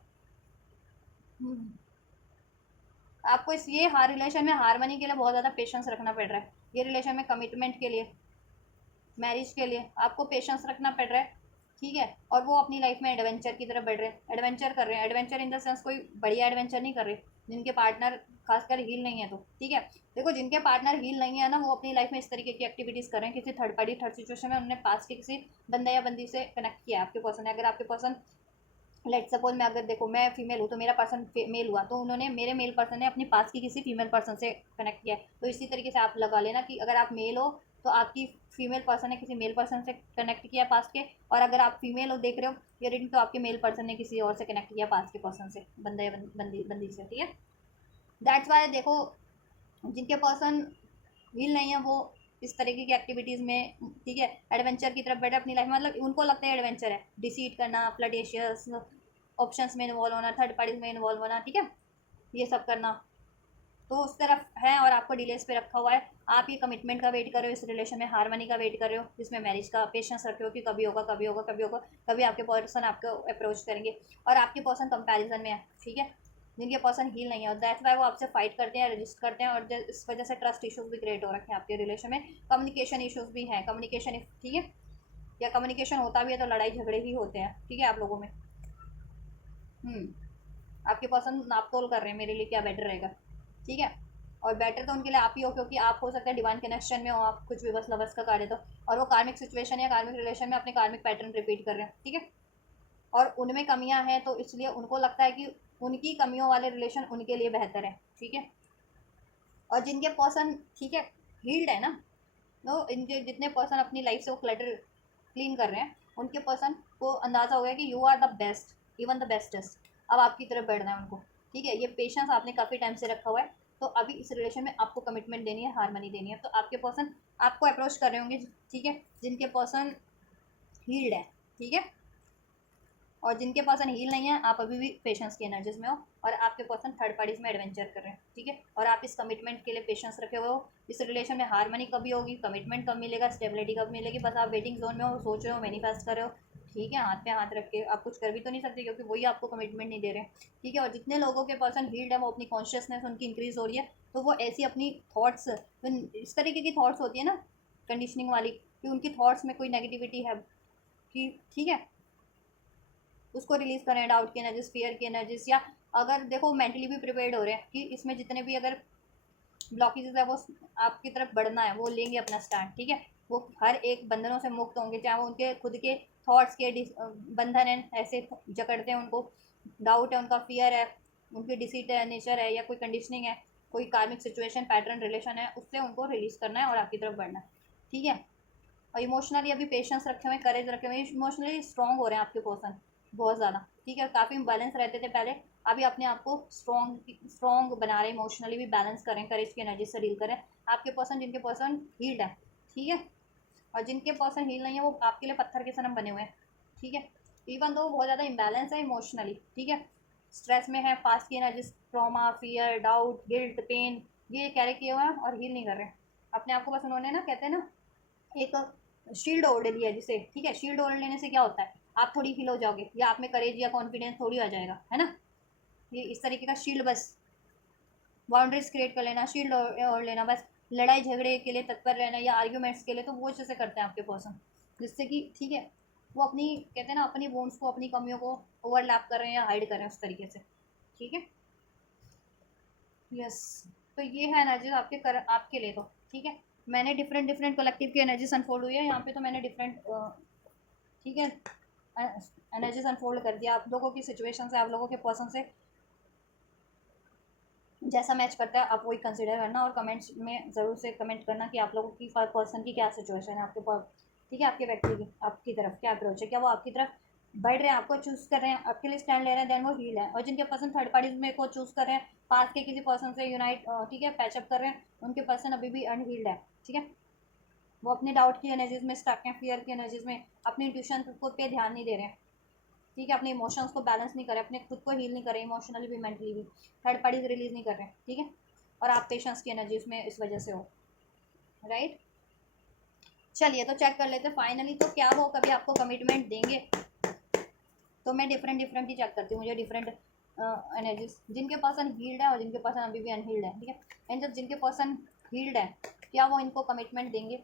आपको इस ये हार रिलेशन में हारमनी के लिए बहुत ज़्यादा पेशेंस रखना पड़ रहा है। ये रिलेशन में कमिटमेंट के लिए, मैरिज के लिए आपको पेशेंस रखना पड़ रहा है, ठीक है। और वो अपनी लाइफ में एडवेंचर की तरफ बढ़ रहे हैं, एडवेंचर कर रहे हैं, एडवेंचर इन द सेंस कोई बढ़िया एडवेंचर नहीं कर रहे जिनके पार्टनर खासकर हील नहीं है, तो ठीक है। देखो जिनके पार्टनर हील नहीं है ना, वो अपनी लाइफ में इस तरीके की एक्टिविटीज़ कर रहे हैं, किसी थर्ड पार्टी थर्ड सिचुएशन में उन्होंने पास के किसी बंदा या बंदी से कनेक्ट किया है आपके पर्सन है। अगर आपके पर्सन, लेट सपोज मैं, अगर देखो मैं फीमेल हूँ तो मेरा पर्सन मेल हुआ, तो उन्होंने मेरे मेल पर्सन ने अपनी पास की किसी फीमेल पर्सन से कनेक्ट किया है, तो इसी तरीके से आप लगा लेना कि अगर आप मेल हो तो आपकी फीमेल पर्सन ने किसी मेल पर्सन से कनेक्ट किया पास के, और अगर आप फीमेल हो देख रहे हो ये रीडिंग, तो आपके मेल पर्सन ने किसी और से कनेक्ट किया पास के पर्सन से, बंदा या बंदी बंदी से, ठीक है। दैट्स वाई देखो जिनके पर्सन व्हील नहीं है वो इस तरीके की एक्टिविटीज़ में, ठीक है, एडवेंचर की तरफ बैठे अपनी लाइफ में, मतलब उनको लगता है एडवेंचर है, डिसीट करना, फ्लडेशियस ऑप्शंस में इन्वॉल्व होना, थर्ड पार्टीज में इन्वॉल्व होना, ठीक है, ये सब करना, तो उस तरफ है। और आपको डिलेस पे रखा हुआ है, आप ये कमिटमेंट का वेट कर रहे हो, इस रिलेशन में हारमनी का वेट कर रहे हो, जिसमें मैरिज का पेशेंस रखे हो कि कभी होगा कभी होगा कभी होगा, कभी आपके पर्सन आपको अप्रोच करेंगे, और आपके पर्सन कंपैरिजन में है, ठीक है, जिनके पर्सन हील नहीं है, और दैट्स वाई वो आपसे फाइट करते हैं, रजिस्ट करते हैं, और इस वजह से ट्रस्ट इशूज़ भी क्रिएट हो रखे हैं आपके रिलेशन में, कम्युनिकेशन इशूज़ भी हैं, कम्युनिकेशन, ठीक है, या कम्युनिकेशन होता भी है तो लड़ाई झगड़े ही होते हैं, ठीक है, आप लोगों में। आपके पर्सन नाप तोल कर रहे हैं मेरे लिए क्या बेटर रहेगा, ठीक है। और बेटर तो उनके लिए आप ही हो, क्योंकि आप हो सकता है डिवाइन कनेक्शन में हो, आप कुछ भी बस लवर्स का कार्य, तो और वो कार्मिक सिचुएशन या कार्मिक रिलेशन में अपने कार्मिक पैटर्न रिपीट कर रहे हैं, ठीक है। और उनमें कमियां हैं तो इसलिए उनको लगता है कि उनकी कमियों वाले रिलेशन उनके लिए बेहतर है, ठीक है। और जिनके पर्सन, ठीक है, हील्ड है ना, तो इनके जितने पर्सन अपनी लाइफ से वो क्लटर क्लीन कर रहे हैं, उनके पर्सन को अंदाज़ा हो गया कि you are the best, even the bestest, अब आपकी तरफ बढ़ना है उनको, ठीक है। ये पेशेंस आपने काफ़ी टाइम से रखा हुआ है, तो अभी इस रिलेशन में आपको कमिटमेंट देनी है, हारमनी देनी है, तो आपके पर्सन आपको अप्रोच कर रहे होंगे, ठीक है, जिनके पर्सन हील्ड है, ठीक है। और जिनके पर्सन हील नहीं है, आप अभी भी पेशेंस की एनर्जीज में हो, और आपके पर्सन थर्ड पार्टीज में एडवेंचर कर रहे हैं, ठीक है। और आप इस कमिटमेंट के लिए पेशेंस रखे हुए हो, इस रिलेशन में हारमनी कभी होगी, कमिटमेंट कब मिलेगा, स्टेबिलिटी कब मिलेगी, बस आप वेटिंग जोन में हो, सोच रहे हो, मैनिफेस्ट कर रहे हो, ठीक है, हाथ पे हाथ रख के। आप कुछ कर भी तो नहीं सकते क्योंकि वही आपको कमिटमेंट नहीं दे रहे हैं, ठीक है। और जितने लोगों के पर्सन हील्ड है वो अपनी कॉन्शियसनेस उनकी इंक्रीज हो रही है, तो वो ऐसी अपनी थाट्स, इस तरीके की थाट्स होती है ना कंडीशनिंग वाली, कि उनकी थाट्स में कोई नेगेटिविटी है कि, ठीक है, उसको रिलीज करें, डाउट की एनर्जीज, फियर की एनर्जीज, या अगर देखो मेंटली भी प्रिपेयर्ड हो रहे हैं कि इसमें जितने भी अगर ब्लॉकेजेस है वो आपकी तरफ बढ़ना है, वो लेंगे अपना स्टैंड, ठीक है। वो हर एक बंधनों से मुक्त होंगे, चाहे वो उनके खुद के थॉट्स के बंधन हैं, ऐसे जकड़ते हैं उनको, डाउट है उनका, फियर है, उनकी डिसीट है, नेचर है, या कोई कंडीशनिंग है, कोई कार्मिक सिचुएशन पैटर्न रिलेशन है, उससे उनको रिलीज करना है और आपकी तरफ बढ़ना है, ठीक है। और इमोशनली अभी पेशेंस रखे हुए हैं, करेज रखे हुए हैं, इमोशनली स्ट्रॉन्ग हो रहे हैं आपके पर्सन बहुत ज़्यादा, ठीक है। काफ़ी बैलेंस रहते थे पहले, अभी अपने आप को स्ट्रॉन्ग स्ट्रॉन्ग बना रहे हैं, इमोशनली भी बैलेंस करें, करेज की एनर्जी से डील करें। आपके पर्सन, जिनके पर्सन हील्ड है, ठीक है, और जिनके पर्सन हील नहीं है वो आपके लिए पत्थर के सनम बने हुए हैं, ठीक है। इवन तो बहुत ज़्यादा इम्बैलेंस है इमोशनली, ठीक है, स्ट्रेस में है, पास्ट की energies, trauma, fear, doubt, guilt, pain, ये कैरी किए हुए हैं और हील नहीं कर रहे हैं अपने आप को। बस उन्होंने ना, कहते हैं ना, एक शील्ड ओढ़ लिया जिसे, ठीक है। शील्ड ओढ़ लेने से क्या होता है, आप थोड़ी हील हो जाओगे, या आप में करेज या कॉन्फिडेंस थोड़ी आ जाएगा, है ना। ये इस तरीके का शील्ड, बस बाउंड्रीज क्रिएट कर लेना, शील्ड ओढ़ लेना, बस लड़ाई झगड़े के लिए तत्पर रहना या आर्ग्यूमेंट्स के लिए, तो वो चीज़ें करते हैं आपके पर्सन, जिससे कि, ठीक है, वो अपनी, कहते हैं ना, अपनी बोन्स को, अपनी कमियों को ओवरलैप कर रहे हैं या हाइड कर रहे हैं उस तरीके से, ठीक है। यस, तो ये है एनर्जीज आपके लिए, तो ठीक है। मैंने डिफरेंट डिफरेंट कलेक्टिव की एनर्जीज अनफोल्ड हुई है यहाँ पे, तो मैंने डिफरेंट, ठीक है, एनर्जीज अनफोल्ड कर दिया आप लोगों की सिचुएशन से, आप लोगों के पर्सन से, जैसा मैच करता है आप वही कंसिडर करना, और कमेंट्स में ज़रूर से कमेंट करना कि आप लोगों की पर्सन की क्या सिचुएशन है आपके पास, ठीक है। आपके व्यक्ति की आपकी तरफ क्या अप्रोच है, क्या वो आपकी तरफ बढ़ रहे हैं, आपको चूज़ कर रहे हैं, आपके लिए स्टैंड ले रहे हैं, देन वो हील है। और जिनके पर्सन थर्ड पार्टीज में को चूज़ कर रहे हैं, पास के किसी पर्सन से यूनाइट, ठीक है, पैचअप कर रहे हैं, उनके पर्सन अभी भी अनहील्ड है, ठीक है। वो अपने डाउट की एनर्जीज में स्टक हैं, फियर की एनर्जीज में, अपनी इंट्यूशन को पे ध्यान नहीं दे रहे हैं, ठीक है। अपने इमोशंस को बैलेंस नहीं करें, अपने खुद को हील नहीं करें, इमोशनली भी मेंटली भी, थर्ड पार्टीज रिलीज नहीं कर रहे हैं, ठीक है। और आप पेशेंस की एनर्जीज में इस वजह से हो, राइट। चलिए, तो चेक कर लेते हैं फाइनली, तो क्या वो कभी आपको कमिटमेंट देंगे। तो मैं डिफरेंट डिफरेंट ही चेक करती हूँ, मुझे डिफरेंट एनर्जीज, जिनके पर्सन हील्ड है और जिनके पर्सन अभी भी अनहील्ड है, ठीक है। एंड जब जिनके पर्सन हील्ड है, क्या वो इनको कमिटमेंट देंगे,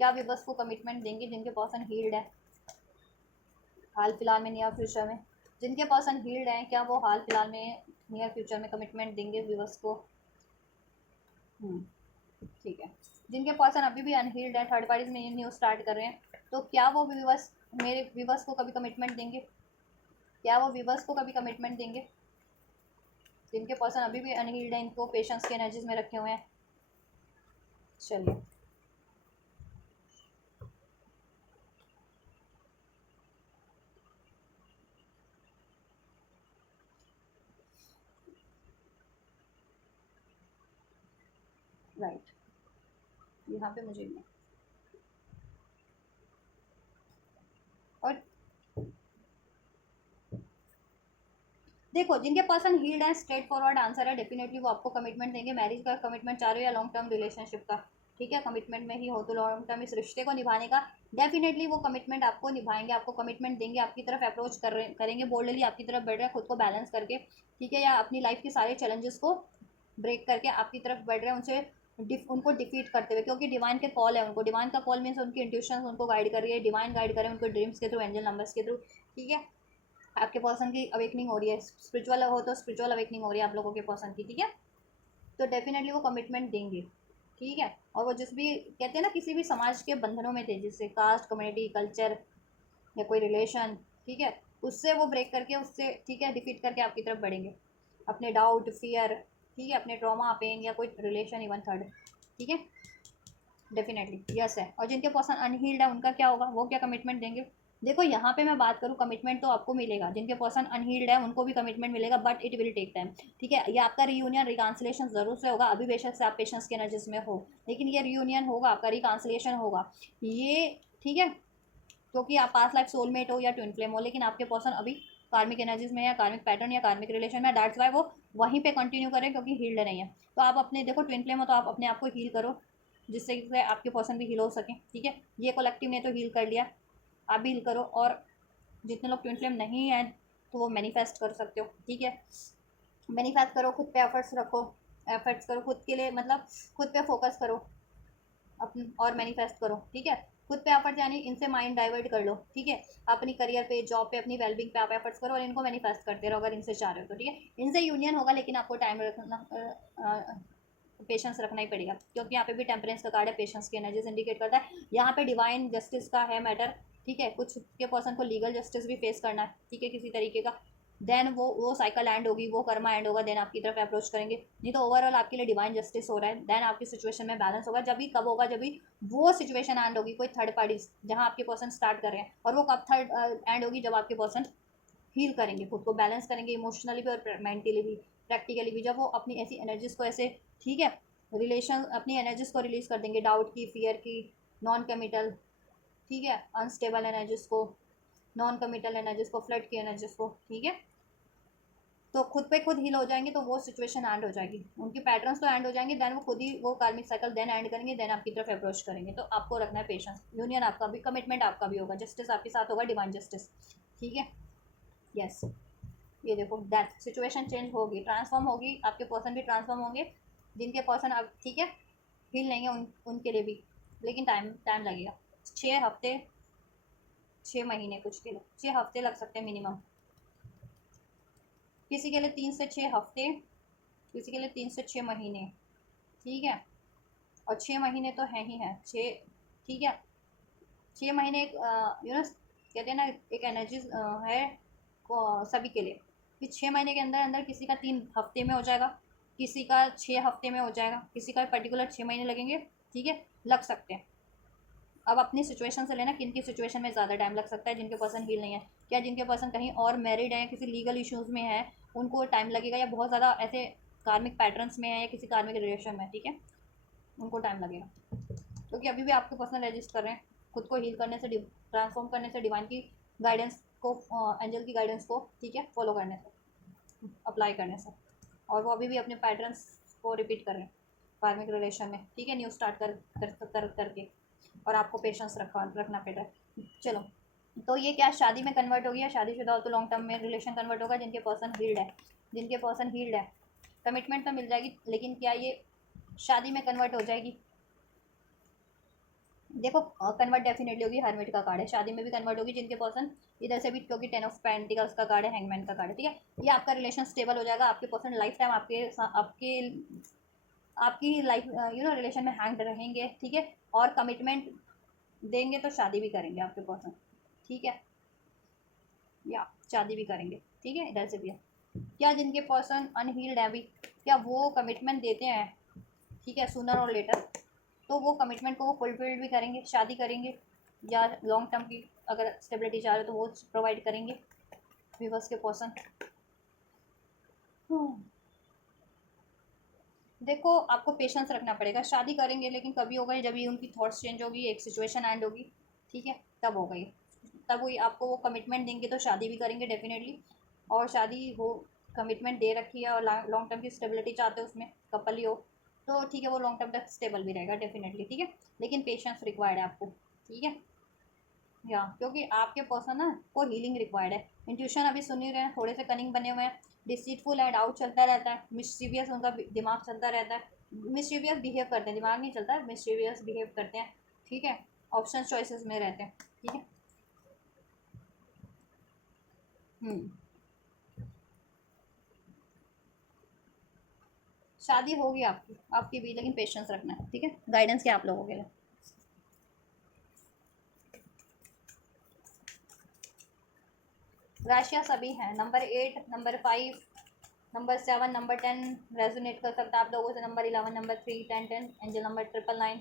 क्या विवर्स को कमिटमेंट देंगे जिनके पर्सन हील्ड है हाल फिलहाल में, नियर फ्यूचर में। जिनके पर्सन हील्ड हैं, क्या वो हाल फिलहाल में, नियर फ्यूचर में कमिटमेंट देंगे विवर्स को। ठीक है। जिनके पर्सन अभी भी अनहील्ड है, थर्ड पार्टीज में न्यू स्टार्ट कर रहे हैं, तो क्या वो विवर्स, मेरे विवर्स को कभी कमिटमेंट देंगे, क्या वो विवर्स को कभी कमिटमेंट देंगे। जिनके पर्सन अभी भी अनहील्ड है, इनको पेशेंस के एनर्जीज में रखे हुए हैं। चलिए, राइट, यहाँ पे मुझे नहीं। और देखो, जिनके पर्सन हील्ड है, स्ट्रेट फॉरवर्ड आंसर है, डेफिनेटली वो आपको कमिटमेंट देंगे। मैरिज का कमिटमेंट चाह रहे हो या लॉन्ग टर्म रिलेशनशिप का, ठीक है, कमिटमेंट में ही हो तो लॉन्ग टर्म इस रिश्ते को निभाने का, डेफिनेटली वो कमिटमेंट आपको निभाएंगे, आपको कमिटमेंट देंगे, आपकी तरफ अप्रोच करेंगे, बोल्डली आपकी तरफ बढ़ रहे हैं, खुद को बैलेंस करके, ठीक है, या अपनी लाइफ के सारे चैलेंजेस को ब्रेक करके आपकी तरफ बढ़ रहे हैं, उनसे उनको डिफीट करते हुए, क्योंकि डिवाइन के कॉल है उनको, डिवाइन का कॉल मीन्स उनकी इंट्यूशन उनको गाइड कर रही है, डिवाइन गाइड कर रहे हैं उनको ड्रीम्स के थ्रू, एंजल नंबर्स के थ्रू, ठीक है। आपके पर्सन की अवेकनिंग हो रही है, स्पिरिचुअल हो तो स्पिरिचुअल अवेकनिंग हो रही है आप लोगों के पर्सन की, ठीक है। तो डेफिनेटली वो कमिटमेंट देंगे, ठीक है। और वो जिस भी, कहते हैं ना, किसी भी समाज के बंधनों में थे, जिससे कास्ट, कम्युनिटी, कल्चर या कोई रिलेशन, ठीक है, उससे वो ब्रेक करके, उससे, ठीक है, डिफीट करके आपकी तरफ बढ़ेंगे, अपने डाउट, फियर, ठीक है, अपने ट्रॉमा, पेन या कोई रिलेशन, इवन थर्ड, ठीक है, डेफिनेटली यस है। और जिनके पर्सन अनहील्ड है, उनका क्या होगा, वो क्या कमिटमेंट देंगे। देखो, यहाँ पे मैं बात करूँ, कमिटमेंट तो आपको मिलेगा, जिनके पर्सन अनहील्ड है उनको भी कमिटमेंट मिलेगा, but it will take time, ठीक है। ये आपका रीयूनियन, रिकांसलेशन जरूर से होगा, अभी बेशक से आप पेशेंस के एनर्जीज में हो, लेकिन ये रीयूनियन होगा, आपका रिकांसलेशन होगा ये, ठीक है। क्योंकि आप पास्ट लाइफ सोलमेट हो या ट्विन फ्लेम हो, लेकिन आपके पर्सन अभी कार्मिक एनर्जीज में या कार्मिक पैटर्न या कार्मिक रिलेशन में, दैट्स वाई वो वहीं पे कंटिन्यू करें, क्योंकि हील्ड नहीं है। तो आप अपने, देखो, ट्विन फ्लेम हो तो आप अपने आप को हील करो, जिससे कि आपके पर्सन भी हील हो सके, ठीक है। ये कलेक्टिव ने तो हील कर लिया, आप भी हील करो। और जितने लोग ट्विन फ्लेम नहीं हैं, तो वो मैनिफेस्ट कर सकते हो, ठीक है। मैनिफेस्ट करो, खुद पे एफर्ट्स रखो, एफर्ट्स करो खुद के लिए, मतलब खुद पे फोकस करो अपन, और मैनिफेस्ट करो, ठीक है। खुद पे एफर्ट, यानी इनसे माइंड डाइवर्ट कर लो, ठीक है। अपनी करियर पे, जॉब पे, अपनी वेलबिंग पे आप एफर्ट्स करो, और इनको मैनिफेस्ट करते रहो अगर इनसे चाह रहे हो तो, ठीक है। इनसे यूनियन होगा, लेकिन आपको टाइम रखना, पेशेंस रखना ही पड़ेगा, क्योंकि यहाँ पे भी टेम्परेंस का कार्ड है, पेशेंस की एनर्जीज इंडिकेट करता है। यहाँ पे डिवाइन जस्टिस का है मैटर, ठीक है। कुछ के पर्सन को लीगल जस्टिस भी फेस करना है, ठीक है, किसी तरीके का। देन वो साइकिल एंड होगी, वो कर्मा एंड होगा, देन आपकी तरफ अप्रोच करेंगे। नहीं तो ओवरऑल आपके लिए डिवाइन जस्टिस हो रहा है, देन आपकी सिचुएशन में बैलेंस होगा। जब भी, कब होगा, जब भी वो सिचुएशन एंड होगी, कोई थर्ड पार्टी जहाँ आपके पर्सन स्टार्ट कर रहे हैं, और वो कब थर्ड एंड होगी, जब आपके पर्सन हील करेंगे, खुद को बैलेंस करेंगे, इमोशनली भी और मेंटली भी, प्रैक्टिकली भी। जब वो अपनी ऐसी एनर्जीज को ऐसे, ठीक है, रिलेशन, अपनी एनर्जीज को रिलीज कर देंगे, डाउट की, फियर की, नॉन कमिटल, ठीक है, अनस्टेबल एनर्जीज को, नॉन कमिटल एनर्जीज को, फ्लड की एनर्जीज को, ठीक है। तो खुद पे खुद हील हो जाएंगे तो वो सिचुएशन एंड हो जाएगी, उनके पैटर्न्स तो एंड हो जाएंगे, देन वो खुद ही वो कार्मिक साइकिल देन एंड करेंगे, देन आपकी तरफ अप्रोच करेंगे। तो आपको रखना है पेशेंस, यूनियन आपका भी, कमिटमेंट आपका भी होगा, जस्टिस आपके साथ होगा, डिवाइन जस्टिस। ठीक है, यस। ये देखो दैट सिचुएशन चेंज होगी, ट्रांसफॉर्म होगी, आपके पर्सन भी ट्रांसफॉर्म होंगे, जिनके पर्सन अब ठीक है हील नहीं है उनके लिए भी, लेकिन टाइम टाइम लगेगा। 6 हफ्ते, 6 महीने, कुछ के लिए 6 हफ्ते लग सकते हैं मिनिमम, किसी के लिए 3 से 6 हफ्ते, किसी के लिए 3 से 6 महीने। ठीक है, और 6 महीने तो है ही है, 6। ठीक है, 6 महीने एक कहते हैं ना एक एनर्जी है सभी के लिए, कि 6 महीने के अंदर अंदर किसी का 3 हफ्ते में हो जाएगा, किसी का 6 हफ्ते में हो जाएगा, किसी का पर्टिकुलर 6 महीने लगेंगे। ठीक है, लग सकते हैं। अब अपनी सिचुएशन से लेना, किन की सिचुएशन में ज़्यादा टाइम लग सकता है, जिनके पर्सन हील नहीं है, क्या जिनके पर्सन कहीं और मैरिड है, किसी लीगल इश्यूज़ में है, उनको टाइम लगेगा, या बहुत ज़्यादा ऐसे कार्मिक पैटर्न्स में है, या किसी कार्मिक रिलेशन में। ठीक है, उनको टाइम लगेगा, क्योंकि अभी भी आपके पर्सन रजिस्ट कर रहे हैं, खुद को हील करने से, ट्रांसफॉर्म करने से, डिवाइन की गाइडेंस को, एंजल की गाइडेंस को, ठीक है, फॉलो करने से, अप्लाई करने से, और वो अभी भी अपने पैटर्न्स को रिपीट कर रहे हैं कार्मिक रिलेशन में। ठीक है, न्यू स्टार्ट करके, और आपको पेशेंस रखना पड़ रहा है। चलो, तो ये क्या शादी में कन्वर्ट होगी, या शादीशुदा हो तो लॉन्ग टर्म में रिलेशन कन्वर्ट होगा, जिनके पर्सन हील्ड है, जिनके पर्सन हील्ड है, कमिटमेंट तो मिल जाएगी, लेकिन क्या ये शादी में कन्वर्ट हो जाएगी? देखो कन्वर्ट डेफिनेटली होगी, हरमिट का कार्ड है, शादी में भी कन्वर्ट होगी, जिनके पर्सन इधर से भी, क्योंकि 10 ऑफ पेंटिकल्स का कार्ड है, हैंगमैन का कार्ड है। ठीक है, ये आपका रिलेशन स्टेबल हो जाएगा, आपके पर्सन लाइफ टाइम आपके आपकी लाइफ रिलेशन में हैंग रहेंगे। ठीक है, और कमिटमेंट देंगे तो शादी भी करेंगे आपके पर्सन। ठीक है, या शादी भी करेंगे। ठीक है, इधर से भी है, क्या जिनके पर्सन अनहील्ड है अभी, क्या वो कमिटमेंट देते हैं? ठीक है, सूनर और लेटर, तो वो कमिटमेंट को वो फुलफिल भी करेंगे, शादी करेंगे, या लॉन्ग टर्म की अगर स्टेबिलिटी चाह रहे तो वो प्रोवाइड करेंगे व्यूवर्स के पर्सन। देखो आपको पेशेंस रखना पड़ेगा, शादी करेंगे लेकिन कभी होगा जब भी उनकी थॉट्स चेंज होगी, एक सिचुएशन एंड होगी। ठीक है, तब होगा ये, तब वही आपको वो कमिटमेंट देंगे तो शादी भी करेंगे डेफिनेटली, और शादी हो, कमिटमेंट दे रखी है और लॉन्ग टर्म की स्टेबिलिटी चाहते हो, उसमें कपल ही हो, तो ठीक है वो लॉन्ग टर्म तक स्टेबल भी रहेगा डेफिनेटली। ठीक है, लेकिन पेशेंस रिक्वायर्ड है आपको। ठीक है, या क्योंकि आपके पर्सन ना को हीलिंग रिक्वायर्ड है, इंट्यूशन अभी सुन ही रहे हैं, थोड़े से कनिंग बने हुए हैं, डिसीटफुल एंड डाउट चलता रहता है, मिस्टीवियस उनका दिमाग चलता रहता है, मिस्टीवियस बिहेव करते हैं, दिमाग नहीं चलता, मिस्टीवियस बिहेव करते हैं। ठीक है, ऑप्शन चॉइसेस में रहते हैं। ठीक है, हम्म, शादी होगी आपकी आपकी भी, लेकिन पेशेंस रखना है। ठीक है, गाइडेंस क्या आप लोगों के लिए? राशियाँ सभी हैं, number 8, number 5, number 7, number 10 resonate कर सकता है आप लोगों से, नंबर 11, नंबर 3, 10, एंजल नंबर 999।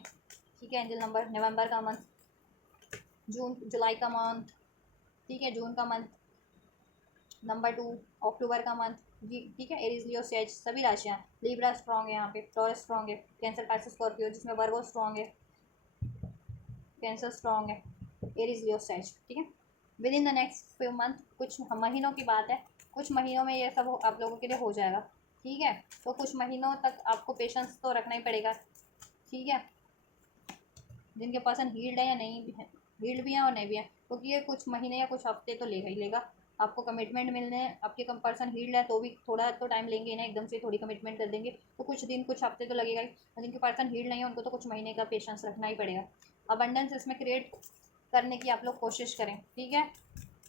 ठीक है, एंजल नंबर नवंबर का मंथ, जुलाई का मंथ, ठीक है, जून का मंथ, नंबर 2 अक्टूबर का मंथ जी। ठीक है, एरीज लियो सेज सभी राशियाँ, लिब्रा स्ट्रॉन्ग है यहाँ पे, टॉरस स्ट्रॉन्ग है, कैंसर पाइसेस स्कॉर्पियो, जिसमें वर्गो स्ट्रॉन्ग है, कैंसर स्ट्रॉन्ग है, एरीज लियो सेज। ठीक है, with in the next few month, कुछ महीनों की बात है, कुछ महीनों में ये सब आप लोगों के लिए हो जाएगा। ठीक है, तो कुछ महीनों तक आपको पेशेंस तो रखना ही पड़ेगा। ठीक है, जिनके पर्सन हील्ड है या नहीं भी है, हील्ड भी हैं और नहीं भी हैं, क्योंकि ये कुछ महीने या कुछ हफ्ते तो लेगा ही लेगा, आपको कमिटमेंट मिलने हैं। आपके कम पर्सन हील्ड है तो भी थोड़ा तो टाइम लेंगे ना, एकदम से थोड़ी कमिटमेंट कर देंगे, तो कुछ दिन कुछ हफ्ते तो लगेगा ही, और जिनके पर्सन हील्ड नहीं है उनको तो कुछ महीने का पेशेंस रखना ही पड़ेगा। अबंडेंस इसमें क्रिएट करने की आप लोग कोशिश करें। ठीक है,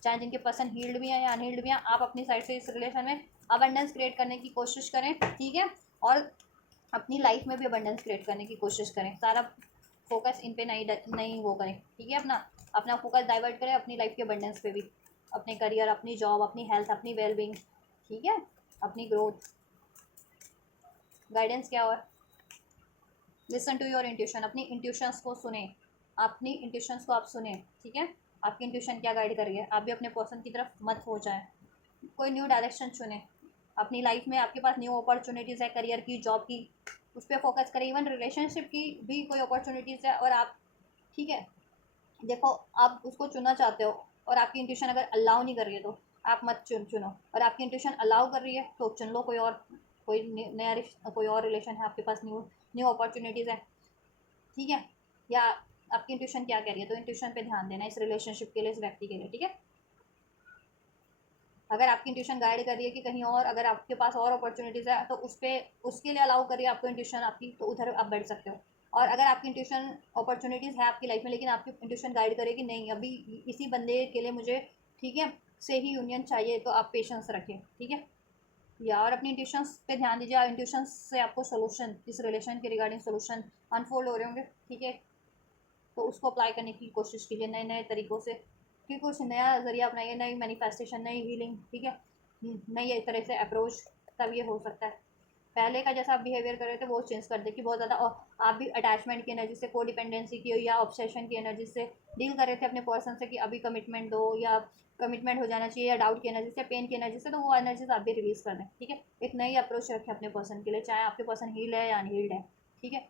चाहे जिनके पर्सन हील्ड भी हैं या अनहील्ड भी हैं, आप अपनी साइड से इस रिलेशन में अबंडेंस क्रिएट करने की कोशिश करें। ठीक है, और अपनी लाइफ में भी अबंडेंस क्रिएट करने की कोशिश करें, सारा फोकस इन पे नहीं वो करें। ठीक है, अपना अपना फोकस डाइवर्ट करें अपनी लाइफ के अबंडेंस पे भी, अपने करियर, अपनी जॉब, अपनी हेल्थ, अपनी वेलबींग। ठीक है, अपनी ग्रोथ। गाइडेंस क्या और लिसन टू योर इंट्यूशन, अपनी इंट्यूशंस को सुने, अपनी इंट्यूशंस को आप सुने। ठीक है, आपकी इंट्यूशन क्या गाइड कर रही है, आप भी अपने पर्सन की तरफ मत हो जाए, कोई न्यू डायरेक्शन चुने अपनी लाइफ में, आपके पास न्यू अपॉर्चुनिटीज़ है, करियर की, जॉब की, उस पर फोकस करें, इवन रिलेशनशिप की भी कोई अपॉर्चुनिटीज़ है और आप, ठीक है, देखो आप उसको चुनना चाहते हो और आपकी इंट्यूशन अगर अलाउ नहीं कर रही है तो आप मत चुनो। और आपकी इंट्यूशन अलाउ कर रही है तो चुन लो कोई और, कोई नया कोई और रिलेशन है आपके पास, न्यू न्यू अपॉर्चुनिटीज़ है, ठीक है। या आपकी इंट्यूशन क्या कह रही है, तो इंट्यूशन पे ध्यान देना इस रिलेशनशिप के लिए, इस व्यक्ति के लिए, ठीक है। अगर आपकी इंट्यूशन गाइड कर रही है कि कहीं और, अगर आपके पास और अपॉर्चुनिटीज़ है तो उस पर उसके लिए अलाउ करिए आपको इंट्यूशन आपकी, तो उधर आप बैठ सकते हो। और अगर आपकी इंट्यूशन अपॉर्चुनिटीज़ है आपकी लाइफ में, लेकिन आपकी इंट्यूशन गाइड करे कि नहीं अभी इसी बंदे के लिए मुझे, ठीक है, से ही यूनियन चाहिए, तो आप पेशेंस रखें, ठीक है। या और अपनी इंट्यूशंस पे ध्यान दीजिए, इंट्यूशंस से आपको सोल्यूशन, इस रिलेशन के रिगार्डिंग सोल्यूशन अनफोल्ड हो रहे होंगे, ठीक है। तो उसको अप्लाई करने की कोशिश कीजिए नए नए तरीक़ों से, कि कुछ नया ज़रिया अपनाइए, नई मैनिफेस्टेशन, नई हीलिंग, ठीक है, नई तरह से अप्रोच, तब ये हो सकता है। पहले का जैसा आप बिहेवियर कर रहे थे वो चेंज कर दे, कि बहुत ज़्यादा और आप भी अटैचमेंट की एनर्जी से, को डिपेंडेंसी की या ऑब्सेशन की एनर्जी से डील कर रहे थे अपने पर्सन से, कि अभी कमिटमेंट दो, या कमिटमेंट हो जाना चाहिए, या डाउट की एनर्जी से, पेन की एनर्जी से, तो वो एनर्जीज आप भी रिलीज़ कर दें, ठीक है। एक नई अप्रोच रखें अपने पर्सन के लिए, चाहे आपके पर्सन हील है या अनहील्ड है, ठीक है।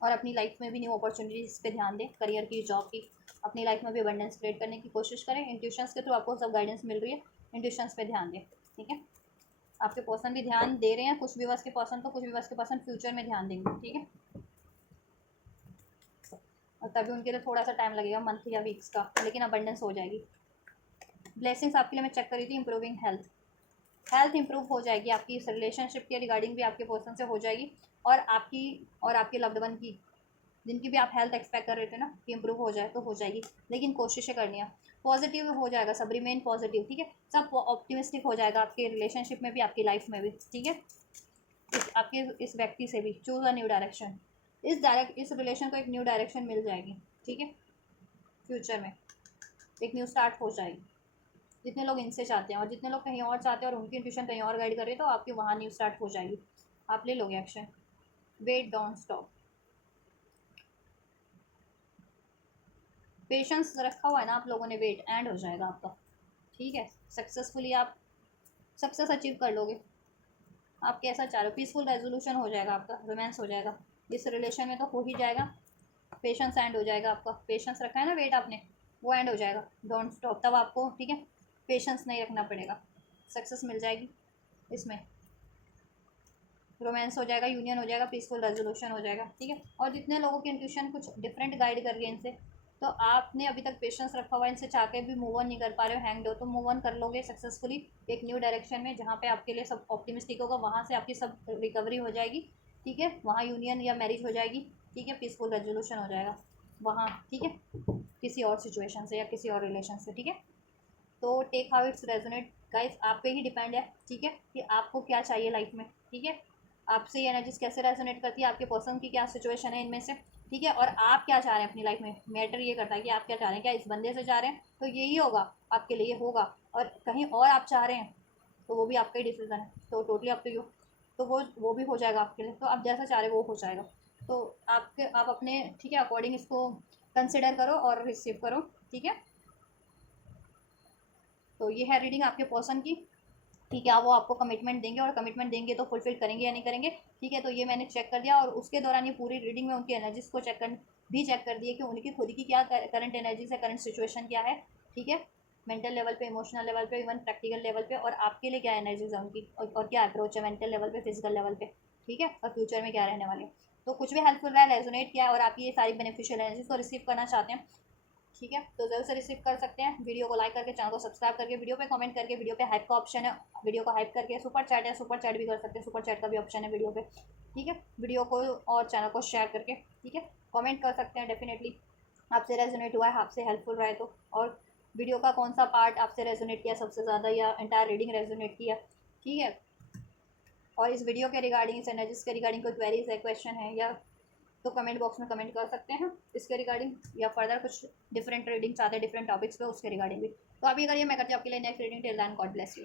और अपनी लाइफ में भी न्यू अपॉर्चुनिटीज़ पे ध्यान दें, करियर की, जॉब की, अपनी लाइफ में भी अबंडेंस क्रिएट करने की कोशिश करें। इंट्यूशंस के थ्रू आपको सब गाइडेंस मिल रही है, इंट्यूशंस पे ध्यान दें, ठीक है। आपके पर्सन भी ध्यान दे रहे हैं, कुछ व्यूअर्स के पर्सन, तो कुछ व्यूअर्स के पर्सन फ्यूचर में ध्यान देंगे, ठीक है। और तभी उनके लिए थोड़ा सा टाइम लगेगा, मंथ या वीक्स का, लेकिन अबंडेंस हो जाएगी। ब्लेसिंग्स आपके लिए मैं चेक करी थी, इंप्रूविंग हेल्थ, हेल्थ इंप्रूव हो जाएगी आपकी, इस रिलेशनशिप के रिगार्डिंग भी आपके पर्सन से हो जाएगी, और आपके लव्ड वन की, जिनकी भी आप हेल्थ एक्सपेक्ट कर रहे थे ना कि इंप्रूव हो जाए, तो हो जाएगी, लेकिन कोशिशें करनी है। पॉजिटिव हो जाएगा सब, रिमेन पॉजिटिव, ठीक है। सब ऑप्टिमिस्टिक हो जाएगा आपके रिलेशनशिप में भी, आपकी लाइफ में भी, ठीक है। आपके इस व्यक्ति से भी चूज अ न्यू डायरेक्शन, इस रिलेशन को एक न्यू डायरेक्शन मिल जाएगी, ठीक है। फ्यूचर में एक न्यू स्टार्ट हो जाएगी, जितने लोग इनसे चाहते हैं, और जितने लोग कहीं और चाहते हैं और उनकी इंट्यूशन कहीं और गाइड कर रहे हैं, तो आपकी वहाँ न्यू स्टार्ट हो जाएगी, आप ले लोगे action. Wait, don't stop, patience रखा हुआ है ना आप लोगों ने, वेट एंड हो जाएगा आपका, ठीक है। सक्सेसफुली आप सक्सेस अचीव कर लोगे। आप कैसा चाह रहे हो, पीसफुल रेजोल्यूशन हो जाएगा आपका, रोमांस हो जाएगा इस रिलेशन में, तो हो ही जाएगा। पेशेंस एंड हो जाएगा आपका, पेशेंस रखा है ना वेट आपने, वो एंड हो जाएगा। डोंट स्टॉप, तब आपको, ठीक है, पेशेंस नहीं रखना पड़ेगा, सक्सेस मिल जाएगी इसमें, रोमांस हो जाएगा, यूनियन हो जाएगा, पीसफुल रेजोल्यूशन हो जाएगा, ठीक है। और जितने लोगों की इंट्यूशन कुछ डिफरेंट गाइड कर रही है इनसे, तो आपने अभी तक पेशेंस रखा हुआ है, इनसे चाह के भी मूव ऑन नहीं कर पा रहे हो, हैंग्ड हो, तो मूव ऑन कर लोगे सक्सेसफुली एक न्यू डायरेक्शन में, जहाँ पे आपके लिए सब ऑप्टिमिस्टिक होगा, वहाँ से आपकी सब रिकवरी हो जाएगी, ठीक है। वहाँ यूनियन या मैरिज हो जाएगी, ठीक है, पीसफुल रेजोल्यूशन हो जाएगा वहाँ, ठीक है, किसी और सिचुएशन से या किसी और रिलेशन से, ठीक है। तो take how it's resonate guys, आप पे ही डिपेंड है, ठीक है, कि आपको क्या चाहिए लाइफ में, ठीक है। आपसे ये एनर्जीज कैसे रेजोनेट करती है, आपके पर्सन की क्या सिचुएशन है इनमें से, ठीक है। और आप क्या चाह रहे हैं अपनी लाइफ में, मैटर ये करता है कि आप क्या चाह रहे हैं, क्या इस बंदे से चाह रहे हैं तो यही होगा आपके लिए, होगा, और कहीं और आप चाह रहे हैं तो वो भी आपका ही डिसीजन है, तो टोटली अप टू यू, तो वो भी हो जाएगा आपके लिए, तो आप जैसा चाह रहे हो वो हो जाएगा। तो आप अपने, ठीक है, अकॉर्डिंग इसको कंसिडर करो और रिसीव करो, ठीक है। तो ये है रीडिंग आपके पर्सन की, ठीक है। वो आपको कमिटमेंट देंगे, और कमिटमेंट देंगे तो फुलफिल करेंगे या नहीं करेंगे, ठीक है। तो ये मैंने चेक कर दिया, और उसके दौरान ये पूरी रीडिंग में उनकी एनर्जीज को चेक कर दिए कि उनकी खुद की क्या करंट एनर्जीज है, करंट सिचुएशन क्या है, ठीक है। मेंटल लेवल पे, इमोशनल लेवल पे, इवन प्रैक्टिकल लेवल पे, और आपके लिए क्या एनर्जीज है उनकी, और क्या अप्रोच है मेंटल लेवल पे, फिजिकल लेवल पे, ठीक है, और फ्यूचर में क्या रहने वाले हैं। तो कुछ भी हेल्पफुल रहा है, रेजोनेट किया, और आप ये सारी बेनिफिशियल एनर्जीज को रिसीव करना चाहते हैं, ठीक है, तो जरूर से रिसीव कर सकते हैं। वीडियो को लाइक करके, चैनल को सब्सक्राइब करके, वीडियो पे कमेंट करके, वीडियो पे हाइप का ऑप्शन है, वीडियो को हाइप करके, सुपर चैट है, सुपर चैट भी कर सकते हैं, सुपर चैट का भी ऑप्शन है वीडियो पे, ठीक है। वीडियो को और चैनल को शेयर करके, ठीक है, कमेंट कर सकते हैं डेफिनेटली, आपसे रेजोनेट हुआ है, आपसे हेल्पफुल रहा है तो, और वीडियो का कौन सा पार्ट आपसे रेजोनेट किया सबसे ज़्यादा, या एंटायर रीडिंग रेजोनेट किया, ठीक है। और इस वीडियो के रिगार्डिंग, इस एनर्जीज के रिगार्डिंग कोई क्वेरीज है, क्वेश्चन है, या तो कमेंट बॉक्स में कमेंट कर सकते हैं इसके रिगार्डिंग, या फर्दर कुछ डिफरेंट रीडिंग चाहते हैं डिफरेंट टॉपिक्स पे, उसके रिगार्डिंग भी। तो अभी अगर ये मैं करती हूँ आपके लिए next reading, till then God bless you.